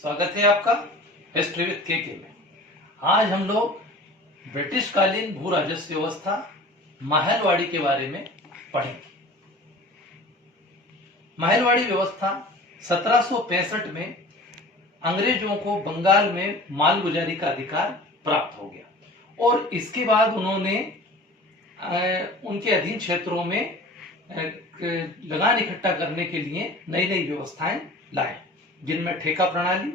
स्वागत है आपका हिस्ट्री विद के में। आज हम लोग ब्रिटिश कालीन भू राजस्व व्यवस्था महलवाड़ी के बारे में पढ़ेंगे। महलवाड़ी व्यवस्था 1765 में अंग्रेजों को बंगाल में मालगुजारी का अधिकार प्राप्त हो गया और इसके बाद उन्होंने उनके अधीन क्षेत्रों में लगान इकट्ठा करने के लिए नई नई व्यवस्थाएं लाए, जिनमें ठेका प्रणाली,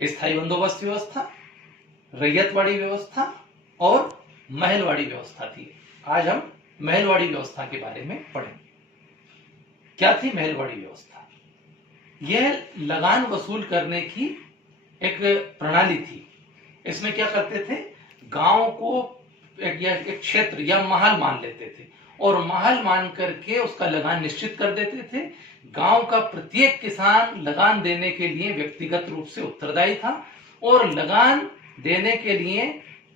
स्थायी बंदोबस्त व्यवस्था, रैयतवाड़ी व्यवस्था और महलवाड़ी व्यवस्था थी। आज हम महलवाड़ी व्यवस्था के बारे में पढ़ेंगे। क्या थी महलवाड़ी व्यवस्था? यह लगान वसूल करने की एक प्रणाली थी। इसमें क्या करते थे, गांव को एक क्षेत्र या महल मान लेते थे और महल मान करके उसका लगान निश्चित कर देते थे। गांव का प्रत्येक किसान लगान देने के लिए व्यक्तिगत रूप से उत्तरदायी था और लगान देने के लिए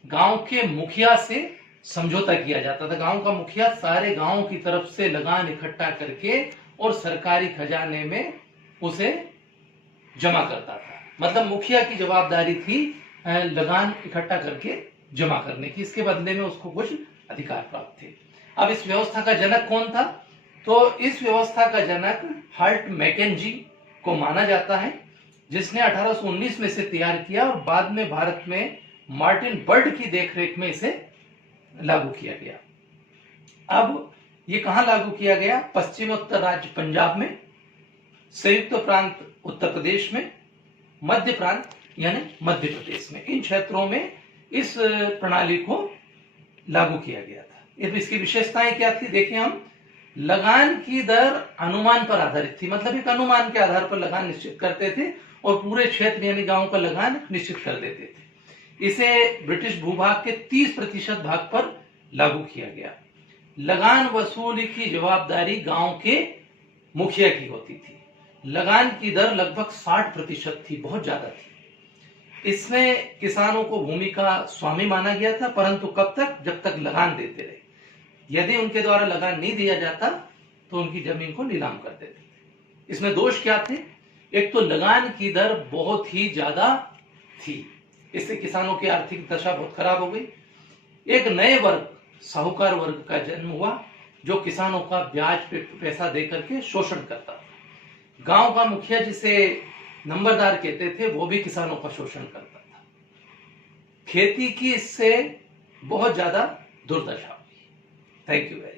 गांव के मुखिया से समझौता किया जाता था। गांव का मुखिया सारे गांव की तरफ से लगान इकट्ठा करके और सरकारी खजाने में उसे जमा करता था। मतलब मुखिया की जवाबदारी थी लगान इकट्ठा करके जमा करने की। इसके बदले में उसको कुछ अधिकार प्राप्त थे। अब इस व्यवस्था का जनक कौन था? तो इस व्यवस्था का जनक हर्ट मैकेंजी को माना जाता है, जिसने 1819 में इसे तैयार किया और बाद में भारत में मार्टिन बर्ड की देखरेख में इसे लागू किया गया। अब ये कहां लागू किया गया? पश्चिमोत्तर राज्य पंजाब में, संयुक्त प्रांत उत्तर प्रदेश में, मध्य प्रांत यानी मध्य प्रदेश में, इन क्षेत्रों में इस प्रणाली को लागू किया गया था। इसकी विशेषताएं क्या थी? देखिए, हम लगान की दर अनुमान पर आधारित थी। मतलब एक अनुमान के आधार पर लगान निश्चित करते थे और पूरे क्षेत्र यानी गांव का लगान निश्चित कर देते थे। इसे ब्रिटिश भूभाग के 30% भाग पर लागू किया गया। लगान वसूली की जवाबदारी गांव के मुखिया की होती थी। लगान की दर लगभग 60% थी, बहुत ज्यादा थी। इसमें किसानों को भूमि का स्वामी माना गया था, परंतु कब तक? जब तक लगान देते रहे। यदि उनके द्वारा लगान नहीं दिया जाता तो उनकी जमीन को नीलाम कर देते थे। इसमें दोष क्या थे? एक तो लगान की दर बहुत ही ज्यादा थी, इससे किसानों की आर्थिक दशा बहुत खराब हो गई। एक नए वर्ग, साहूकार वर्ग का जन्म हुआ, जो किसानों का ब्याज पे पैसा देकर के शोषण करता था। गांव का मुखिया, जिसे नंबरदार कहते थे, वो भी किसानों का शोषण करता था। खेती की इससे बहुत ज्यादा दुर्दशा हुई। Thank you very much.